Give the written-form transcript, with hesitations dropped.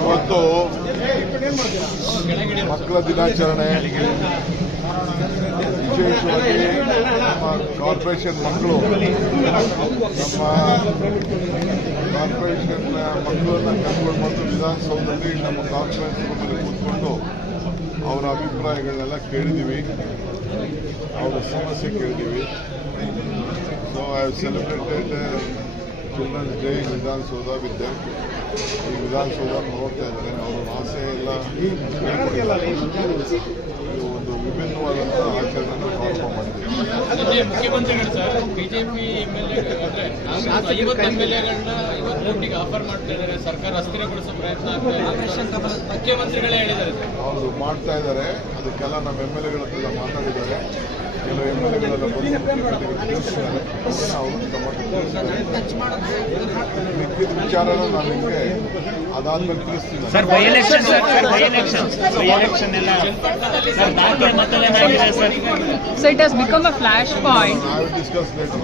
ಇವತ್ತು ಮಕ್ಕಳ ದಿನಾಚರಣೆ, ವಿಶೇಷವಾಗಿ ನಮ್ಮ ಕಾರ್ಪೊರೇಷನ್ ಮಕ್ಕಳು, ನಮ್ಮ ಕಾರ್ಪೊರೇಷನ್ ಮಕ್ಕಳನ್ನ ಕರ್ಕೊಂಡು ಬಂದು ವಿಧಾನಸೌಧದಲ್ಲಿ ನಮ್ಮ ಕಾನ್ಫರೆನ್ಸ್ ರೂಮಲ್ಲಿ ಕೂತ್ಕೊಂಡು ಅವರ ಅಭಿಪ್ರಾಯಗಳನ್ನೆಲ್ಲ ಕೇಳಿದ್ದೀವಿ, ಅವರ ಸಮಸ್ಯೆ ಕೇಳಿದ್ದೀವಿ. So I have celebrated children's day in Vidhana Soudha with them. ಈ ವಿಧಾನಸೌಧ ನೋಡ್ತಾ ಇದ್ದಾರೆ, ಅವರ ಆಸೆ ಎಲ್ಲ ಒಂದು ವಿಭಿನ್ನವಾದಂಥ ಆಚರಣೆಯನ್ನು ಪ್ರಾರಂಭ ಮಾಡಿದ್ದೀವಿ. ಮುಖ್ಯಮಂತ್ರಿಗಳು ಸರ್ ಬಿಜೆಪಿ MLAಗಳನ್ನ ಇವತ್ತು ಆಫರ್ ಮಾಡ್ತಾ ಇದ್ದಾರೆ, ಸರ್ಕಾರ ಅಸ್ಥಿರಗೊಳಿಸೋ ಪ್ರಯತ್ನ ಆಗ್ತಾ ಇದೆ, ಮುಖ್ಯಮಂತ್ರಿಗಳೇ ಹೇಳಿದ್ದಾರೆ. ಅವರು ಮಾಡ್ತಾ ಇದ್ದಾರೆ, ಅದಕ್ಕೆಲ್ಲ ನಮ್ಮ MLAಗಳ ಹತ್ರ ಮಾತಾಡಿದ್ದಾರೆ. ಕೆಲವು MLAಗಳೆಲ್ಲ ಬಂದು ತಿಳಿಸಿದ್ದಾರೆ, ಅವರು ಮಿಕ್ಕಿದ ವಿಚಾರನ ನಾನು ನಿಮಗೆ ಅದಾದ್ಮೇಲೆ ತಿಳಿಸ್ತೀನಿ. So it has become a flashpoint. I will discuss later.